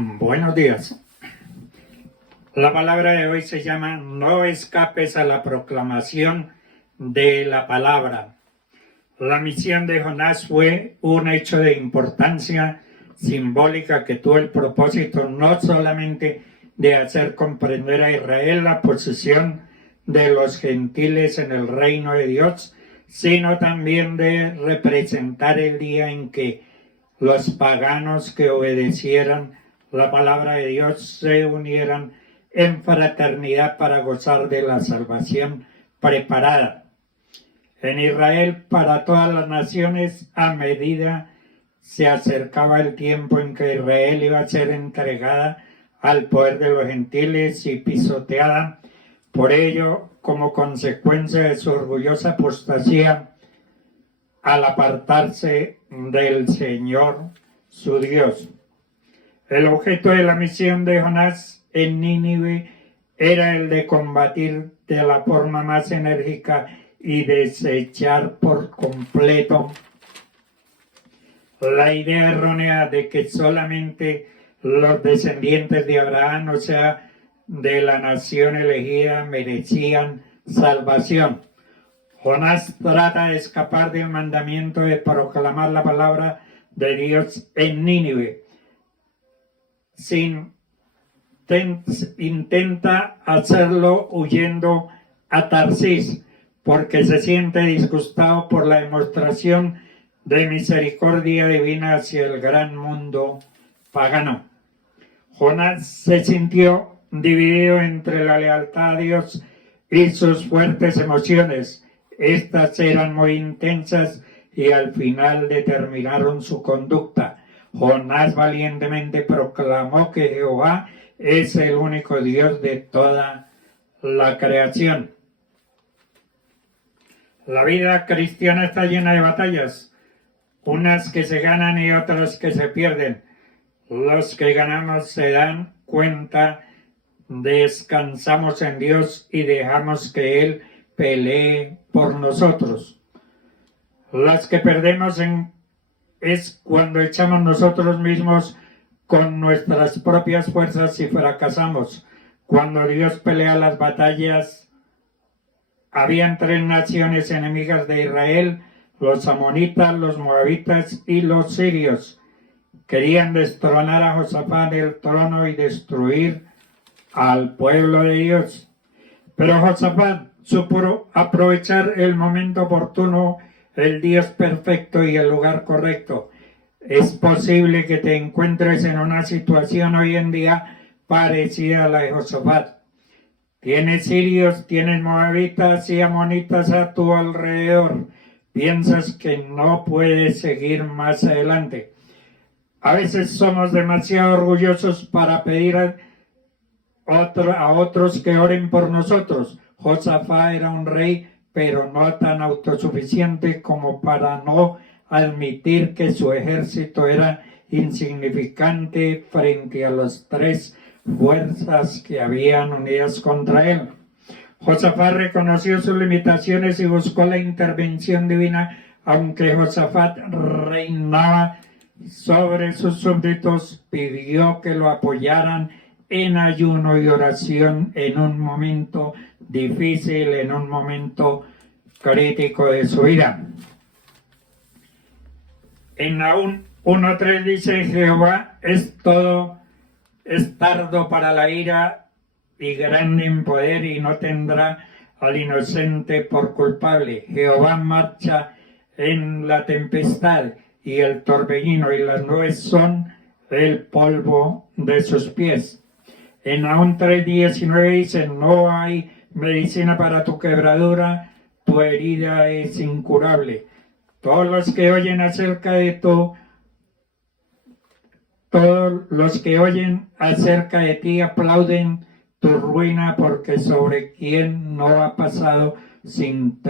Buenos días. La palabra de hoy se llama No escapes a la proclamación de la palabra. La misión de Jonás fue un hecho de importancia simbólica que tuvo el propósito no solamente de hacer comprender a Israel la posición de los gentiles en el reino de Dios, sino también de representar el día en que los paganos que obedecieran la palabra de Dios se unieran en fraternidad para gozar de la salvación preparada en Israel para todas las naciones a medida se acercaba el tiempo en que Israel iba a ser entregada al poder de los gentiles y pisoteada. Por ello, como consecuencia de su orgullosa apostasía, al apartarse del Señor, su Dios. El objeto de la misión de Jonás en Nínive era el de combatir de la forma más enérgica y desechar por completo la idea errónea de que solamente los descendientes de Abraham, o sea, de la nación elegida, merecían salvación. Jonás trata de escapar del mandamiento de proclamar la palabra de Dios en Nínive. Intenta hacerlo huyendo a Tarsis, porque se siente disgustado por la demostración de misericordia divina hacia el gran mundo pagano. Jonás se sintió dividido entre la lealtad a Dios y sus fuertes emociones. Estas eran muy intensas y al final determinaron su conducta. Jonás valientemente proclamó que Jehová es el único Dios de toda la creación. La vida cristiana está llena de batallas, unas que se ganan y otras que se pierden. Los que ganamos se dan cuenta, descansamos en Dios y dejamos que Él pelee por nosotros. Las que perdemos es cuando echamos nosotros mismos con nuestras propias fuerzas y fracasamos. Cuando Dios pelea las batallas, habían 3 naciones enemigas de Israel: los amonitas, los moabitas y los sirios. Querían destronar a Josafat del trono y destruir al pueblo de Dios. Pero Josafat supo aprovechar el momento oportuno, el Dios perfecto y el lugar correcto. Es posible que te encuentres en una situación hoy en día parecida a la de Josafat. Tienes sirios, tienes moabitas y amonitas a tu alrededor. Piensas que no puedes seguir más adelante. A veces somos demasiado orgullosos para pedir a otros que oren por nosotros. Josafat era un rey, pero no tan autosuficiente como para no admitir que su ejército era insignificante frente a las 3 fuerzas que habían unidas contra él. Josafat reconoció sus limitaciones y buscó la intervención divina, aunque Josafat reinaba sobre sus súbditos, pidió que lo apoyaran en ayuno y oración en un momento difícil, en un momento crítico de su vida. En Nahum 1:3 dice: Jehová es tardo para la ira y grande en poder, y no tendrá al inocente por culpable. Jehová marcha en la tempestad, y el torbellino y las nubes son el polvo de sus pies. En Nahum 3:19 dice: no hay medicina para tu quebradura, tu herida es incurable. Todos los que oyen acerca de ti aplauden tu ruina, porque sobre quien no ha pasado sin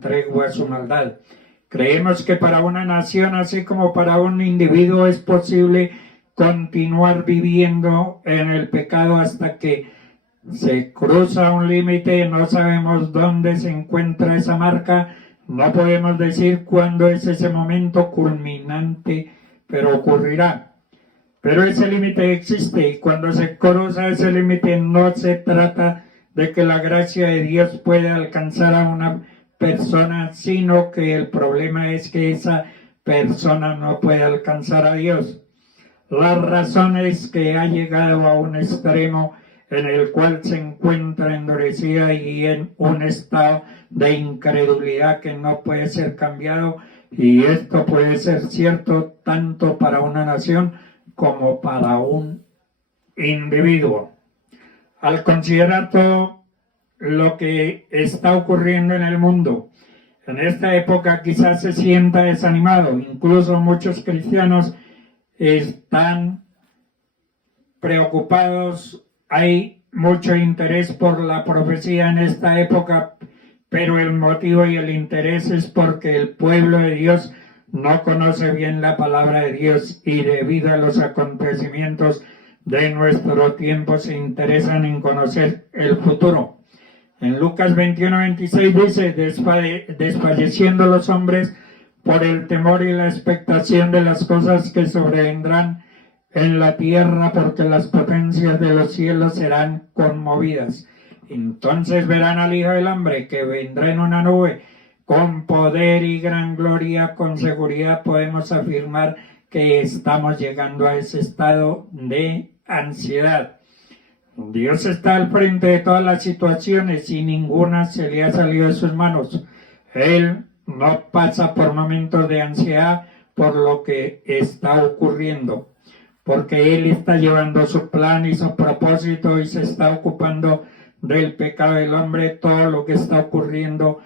tregua su maldad. Creemos que para una nación, así como para un individuo, es posible continuar viviendo en el pecado hasta que se cruza un límite. No sabemos dónde se encuentra esa marca, no podemos decir cuándo es ese momento culminante, pero ocurrirá. Pero ese límite existe y cuando se cruza ese límite no se trata de que la gracia de Dios pueda alcanzar a una persona, sino que el problema es que esa persona no puede alcanzar a Dios. La razón es que ha llegado a un extremo en el cual se encuentra endurecida y en un estado de incredulidad que no puede ser cambiado, y esto puede ser cierto tanto para una nación como para un individuo. Al considerar todo lo que está ocurriendo en el mundo, en esta época quizás se sienta desanimado, incluso muchos cristianos están preocupados, hay mucho interés por la profecía en esta época, pero el motivo y el interés es porque el pueblo de Dios no conoce bien la palabra de Dios y debido a los acontecimientos de nuestro tiempo se interesan en conocer el futuro. En Lucas 21:26 dice, desfalleciendo los hombres por el temor y la expectación de las cosas que sobrevendrán en la tierra, porque las potencias de los cielos serán conmovidas. Entonces verán al Hijo del Hombre que vendrá en una nube con poder y gran gloria. Con seguridad podemos afirmar que estamos llegando a ese estado de ansiedad. Dios está al frente de todas las situaciones y ninguna se le ha salido de sus manos. Él no pasa por momentos de ansiedad por lo que está ocurriendo, porque Él está llevando su plan y su propósito y se está ocupando del pecado del hombre. Todo lo que está ocurriendo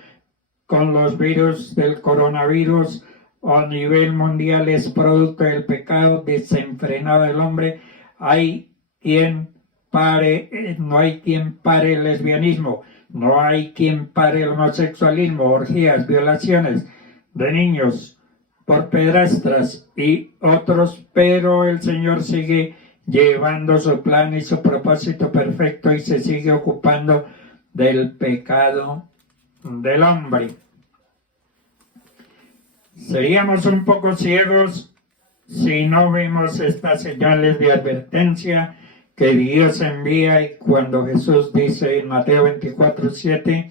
con los virus del coronavirus a nivel mundial es producto del pecado desenfrenado del hombre. No hay quien pare el lesbianismo, no hay quien pare el homosexualismo, orgías, violaciones de niños por pedrastras y otros, pero el Señor sigue llevando su plan y su propósito perfecto y se sigue ocupando del pecado del hombre. Seríamos un poco ciegos si no vemos estas señales de advertencia que Dios envía, y cuando Jesús dice en Mateo 24:7,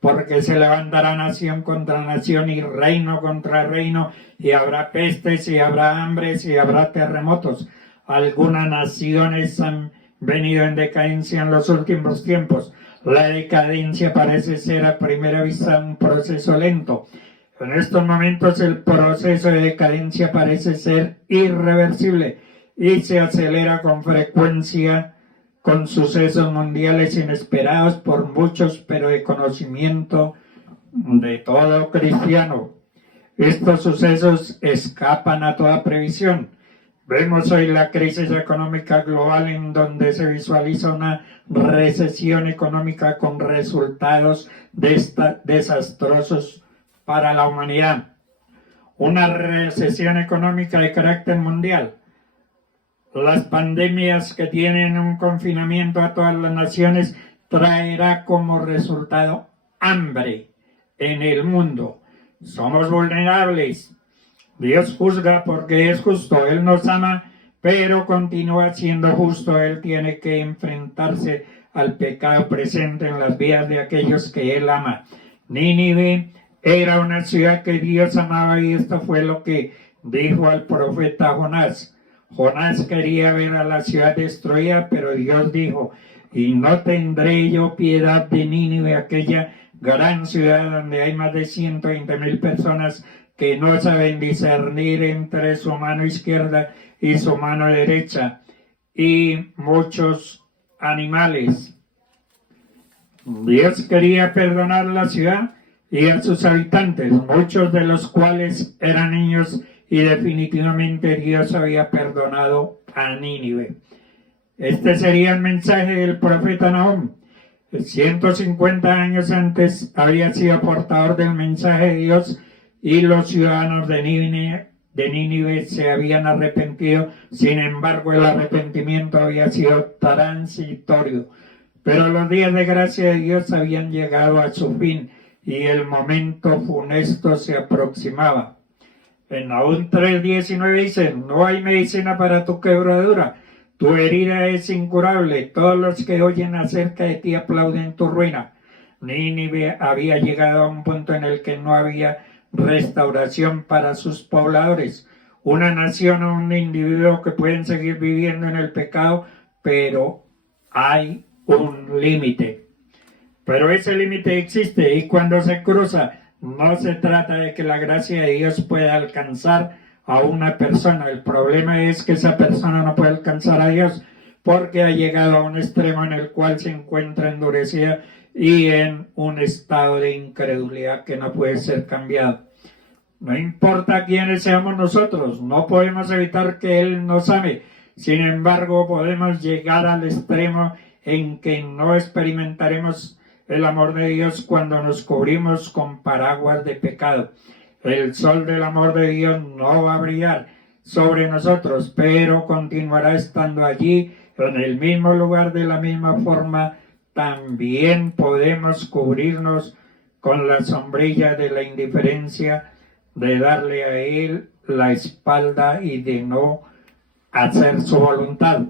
porque se levantará nación contra nación y reino contra reino, y habrá pestes y habrá hambres y habrá terremotos. Algunas naciones han venido en decadencia en los últimos tiempos. La decadencia parece ser a primera vista un proceso lento. En estos momentos el proceso de decadencia parece ser irreversible y se acelera con frecuencia con sucesos mundiales inesperados por muchos, pero de conocimiento de todo cristiano. Estos sucesos escapan a toda previsión. Vemos hoy la crisis económica global en donde se visualiza una recesión económica con resultados desastrosos para la humanidad. Una recesión económica de carácter mundial. Las pandemias que tienen un confinamiento a todas las naciones traerá como resultado hambre en el mundo. Somos vulnerables. Dios juzga porque es justo. Él nos ama, pero continúa siendo justo. Él tiene que enfrentarse al pecado presente en las vidas de aquellos que Él ama. Nínive era una ciudad que Dios amaba y esto fue lo que dijo al profeta Jonás. Jonás quería ver a la ciudad destruida, pero Dios dijo, y no tendré yo piedad de Nínive, aquella gran ciudad donde hay más de 120,000 personas que no saben discernir entre su mano izquierda y su mano derecha, y muchos animales. Dios quería perdonar la ciudad y a sus habitantes, muchos de los cuales eran niños, y definitivamente Dios había perdonado a Nínive. Este sería el mensaje del profeta Nahum. 150 años antes había sido portador del mensaje de Dios y los ciudadanos de Nínive se habían arrepentido. Sin embargo, el arrepentimiento había sido transitorio. Pero los días de gracia de Dios habían llegado a su fin y el momento funesto se aproximaba. En Nahum 3:19 dice, no hay medicina para tu quebradura, tu herida es incurable, todos los que oyen acerca de ti aplauden tu ruina. Nínive había llegado a un punto en el que no había restauración para sus pobladores. Una nación o un individuo que pueden seguir viviendo en el pecado, pero hay un límite. Pero ese límite existe y cuando se cruza, no se trata de que la gracia de Dios pueda alcanzar a una persona. El problema es que esa persona no puede alcanzar a Dios porque ha llegado a un extremo en el cual se encuentra endurecida y en un estado de incredulidad que no puede ser cambiado. No importa quiénes seamos nosotros, no podemos evitar que Él nos ame. Sin embargo, podemos llegar al extremo en que no experimentaremos el amor de Dios cuando nos cubrimos con paraguas de pecado. El sol del amor de Dios no va a brillar sobre nosotros, pero continuará estando allí en el mismo lugar de la misma forma. También podemos cubrirnos con la sombrilla de la indiferencia, de darle a Él la espalda y de no hacer su voluntad.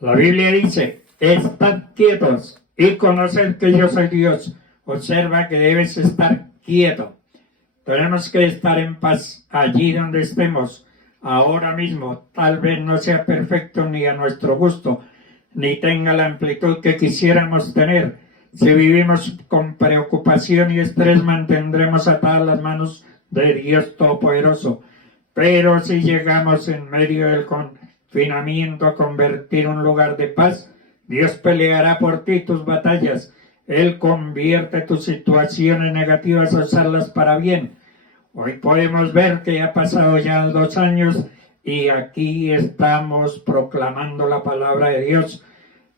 La Biblia dice, estad quietos y conoced que yo soy Dios. Observa que debes estar quieto. Tenemos que estar en paz allí donde estemos, ahora mismo. Tal vez no sea perfecto ni a nuestro gusto, ni tenga la amplitud que quisiéramos tener. Si vivimos con preocupación y estrés, mantendremos atadas las manos de Dios Todopoderoso. Pero si llegamos en medio del confinamiento a convertir un lugar de paz, Dios peleará por ti tus batallas. Él convierte tus situaciones negativas a usarlas para bien. Hoy podemos ver que ha pasado ya 2 años y aquí estamos proclamando la palabra de Dios,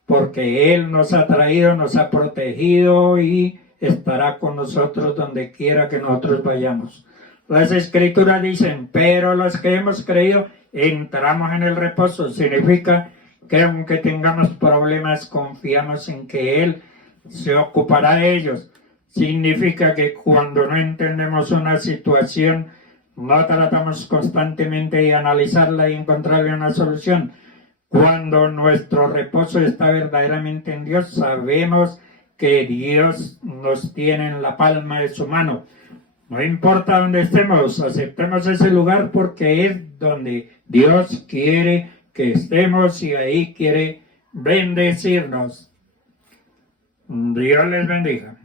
porque Él nos ha traído, nos ha protegido y estará con nosotros donde quiera que nosotros vayamos. Las Escrituras dicen, pero los que hemos creído entramos en el reposo. Significa que aunque tengamos problemas, confiamos en que Él se ocupará de ellos. Significa que cuando no entendemos una situación, no tratamos constantemente de analizarla y encontrarle una solución. Cuando nuestro reposo está verdaderamente en Dios, sabemos que Dios nos tiene en la palma de su mano. No importa dónde estemos, aceptemos ese lugar porque es donde Dios quiere que estemos y ahí quiere bendecirnos. Dios les bendiga.